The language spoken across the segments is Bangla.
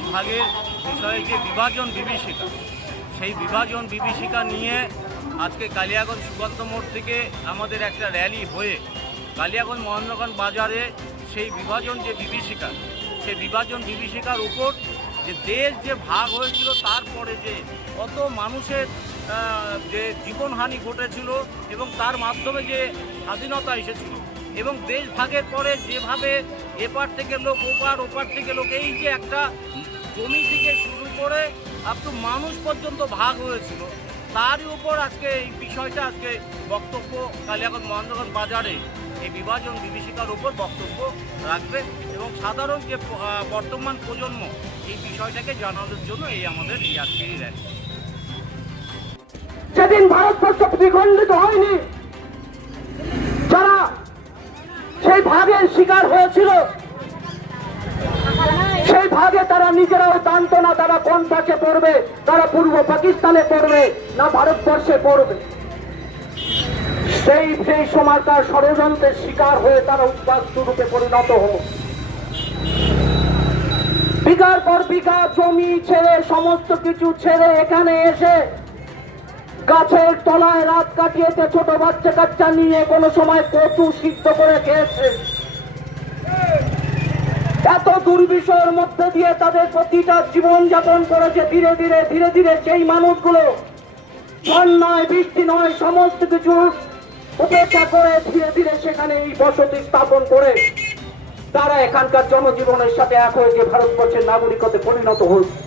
দেশ ভাগের বিষয়ে যে বিভাজন বিভীষিকা, সেই বিভাজন বিভীষিকা নিয়ে আজকে কালিয়াগঞ্জ সুকান্ত মোড় থেকে আমাদের একটা র্যালি হয়ে কালিয়াগঞ্জ মহেন্দ্রগঞ্জ বাজারে সেই বিভাজন যে বিভীষিকা, সেই বিভাজন বিভীষিকার উপর যে দেশ যে ভাগ হয়েছিল, তারপরে যে কত মানুষের যে জীবনহানি ঘটেছিল এবং তার মাধ্যমে যে স্বাধীনতা এসেছিল, এবং দেশ ভাগের পরে যেভাবে এপার থেকে লোক ওপার, ওপার থেকে লোক, এই যে একটা জমি থেকে শুরু করে আপ টু মানুষ পর্যন্ত ভাগ হয়েছিল, তারই উপর আজকে এই বিষয়টা আজকে বক্তব্য কালিয়াগঞ্জ মহেন্দ্রগঞ্জ বাজারে এই বিভাজন বিভীষিকার উপর বক্তব্য রাখবে এবং সাধারণ যে বর্তমান প্রজন্ম এই বিষয়টাকে জানানোর জন্য এই আমাদের এই আজকে এই র্যালি। যেদিন ভারতবর্ষ দ্বিখণ্ডিত হয়নি, যারা সেই ভাগের শিকার হয়েছিল, সেই ভাগে তারা নিজেরাও জানত না তারা কোন পাশে পড়বে, তারা পূর্ব পাকিস্তানে পড়বে না ভারতবর্ষে পড়বে। সেই সময়কার ষড়যন্ত্রের শিকার হয়ে তারা উদ্বাস্তু রূপে পরিণত হল। বিঘার পর বিঘা জমি ছেড়ে, সমস্ত কিছু ছেড়ে এখানে এসে গাছের তলায় রাত কাটিয়েছে, ছোট বাচ্চা কাচ্চা নিয়ে কোনো সময় কচু সিদ্ধ করে খেয়েছে। এত দুর্বিষয়ের মধ্যে দিয়ে তাদের প্রতিটা জীবন যাপন করেছে। ধীরে ধীরে ধীরে ধীরে সেই মানুষগুলো ঝড় নয়, বৃষ্টি নয়, সমস্ত কিছু উপেক্ষা করে ধীরে ধীরে সেখানে এই বসতি স্থাপন করে তারা এখানকার জনজীবনের সাথে এক হয়ে যে ভারতবর্ষের নাগরিকতে পরিণত হয়েছে।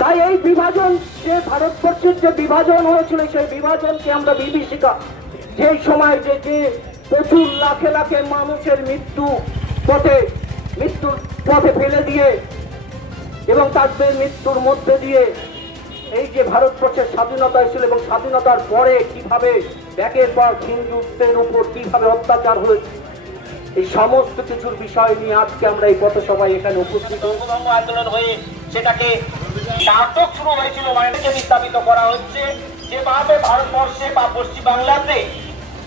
তাই এই বিভাজন, যে ভারতবর্ষের যে বিভাজন হয়েছিল, সেই বিভাজনকে আমরা বিভীষিকা, সেই সময় যে প্রচুর লাখে লাখে মানুষের মৃত্যুর পথে ফেলে দিয়ে এবং তাদের মৃত্যুর মধ্যে দিয়ে এই যে ভারতবর্ষের স্বাধীনতা এসেছিল এবং স্বাধীনতার পরে কিভাবে ব্যাকের পর হিন্দুদের উপর কিভাবে অত্যাচার হয়েছে, এই সমস্ত কিছুর বিষয় নিয়ে আজকে আমরা এই পথসভায় এখানে উপস্থিত আন্দোলন হয়ে সেটাকে নাটক শুরু হয়েছিল, মানে বিস্তাপিত করা হচ্ছে যেভাবে ভারতবর্ষে বা পশ্চিম বাংলাতে